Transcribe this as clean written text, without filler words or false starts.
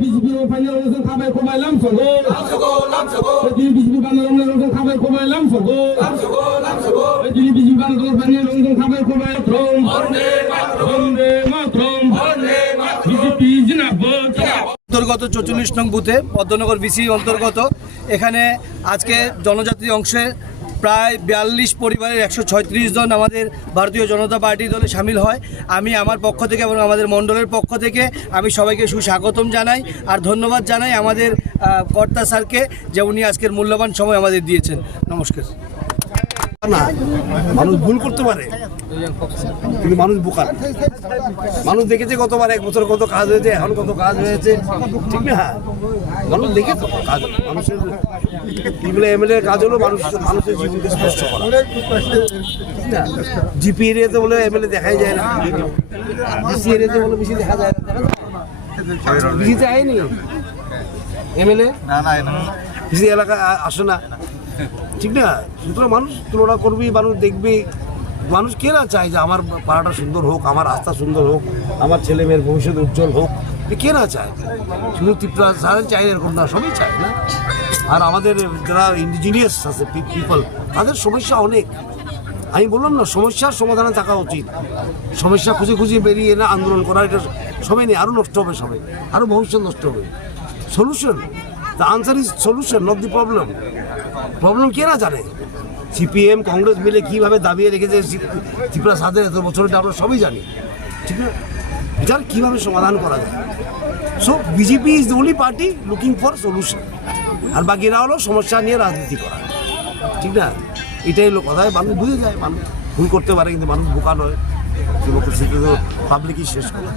BJP final রয়েছেন খাবাই কমাইলাম সগো BJP Bangla রয়েছেন খাবাই কমাইলাম সগো বিজেপি বাংলা ফাইনাল রয়েছেন খাবাই কমাই বন্দে মাতরম বিজেপি জিন্দাবাদ। অন্তর্গত 44 নং বুথে পদ্মনগর বিসি অন্তর্গত এখানে আজকে জনজাতি অংশে প্রায় 42 পরিবারের 136 জন আমাদের ভারতীয় জনতা পার্টি দলে সামিল হয়। আমি আমার পক্ষ থেকে এবং আমাদের মণ্ডলের পক্ষ থেকে আমি সবাইকে সুস্বাগতম জানাই আর ধন্যবাদ জানাই আমাদের কর্তা স্যারকে যে উনি আজকের মূল্যবান সময় আমাদের দিয়েছেন। নমস্কার। না, মানুষ ভুল করতে পারে কিন্তু মানুষ বোকা। মানুষ দেখেছে গতবার 1 বছর কত কাজ হয়েছে, এখন কত কাজ হয়েছে, ঠিক না? মানুষ দেখেছে কাজ, মানুষের এমএলএ কাজ হলো মানুষের জীবনকে স্পষ্ট করা। জিপি এরিয়াতে বলে এমএলএ দেখাই যায় না, ডিসি এরিয়াতে বলে বেশি দেখা যায় না। ডিসিতে আয়নি এমএলএ, ডিসি এলাকা আসে না, ঠিক না? সুতরাং মানুষ তুলনা করবি, মানুষ দেখবি। মানুষ কে না চায় যে আমার পাড়াটা সুন্দর হোক, আমার রাস্তা সুন্দর হোক, আমার ছেলে মেয়ের ভবিষ্যৎ উজ্জ্বল হোক, কে না চায়? শুধু ত্রিপুরা সাধারণ চায় এরকম না, সবই চায় না। আর আমাদের যারা ইন্ডিজিনিয়াস আছে পিপল, তাদের সমস্যা অনেক। আমি বললাম না, সমস্যার সমাধানে থাকা উচিত। সমস্যা খুঁজে খুঁজে বেরিয়ে না আন্দোলন করা, এটা সবাই নেই, আরও নষ্ট হবে সবাই, আরও ভবিষ্যৎ নষ্ট হবে। Solution, the answer is solution, not the problem. Problem কে না জানে? সিপিএম কংগ্রেস মিলে কীভাবে দাবিয়ে রেখেছে ত্রিপুরা সাথে এত বছরটা আমরা সবই জানি, ঠিক না? এটার কীভাবে সমাধান করা যায়। So BJP is the only party looking for solution, আর বাকিরা হলো সমস্যা নিয়ে রাজনীতি করা, ঠিক না? এটাই হলো কথা। মানুষ বুঝে যায়, মানুষ ভুল করতে পারে কিন্তু মানুষ বোকা নয়। ডেমোক্রেসিতে তো পাবলিকই শেষ করে।